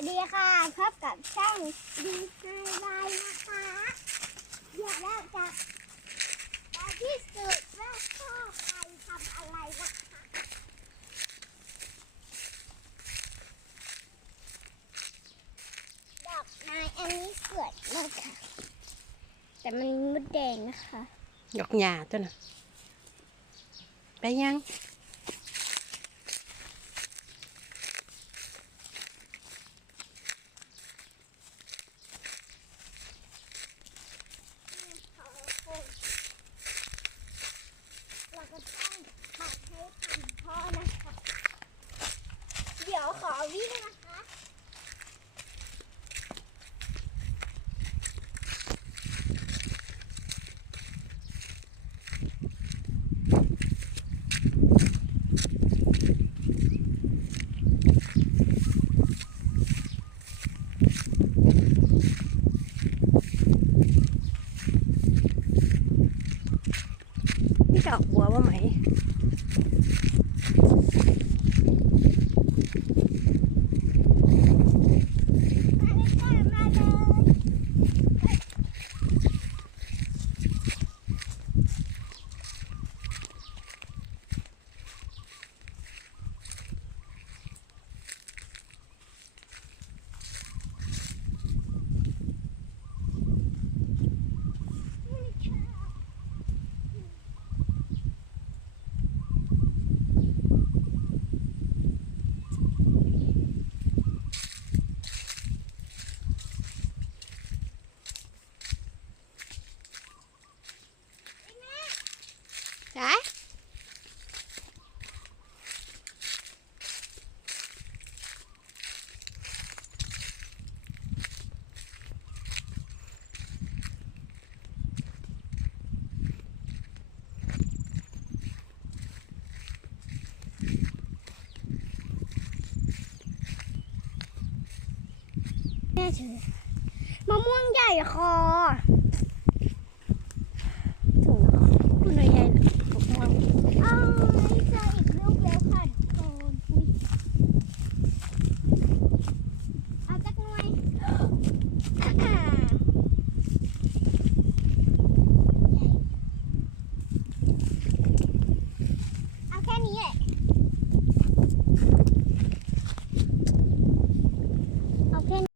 สดีค่ะพบกับช่องดีไฮไลน์นะคะเดี๋ยวเราจะมาพิสูจน์ว่าพ่อใครทำอะไรนะคะดอกไม้อันนี้สวยมากค่ะ แต่มันมุดแดงนะคะ ดอกหญ้าตัวน่ะไปยัง เราก็ต้องมาให้ทันพ่อนะคะ เดี๋ยวขอวิ่งนะคะนี่ดอกบัวว่าไหม มาเลยค่ะมาเลยนี่ค่ะ จ้าแม่ถือมะม่วงใหญ่คอ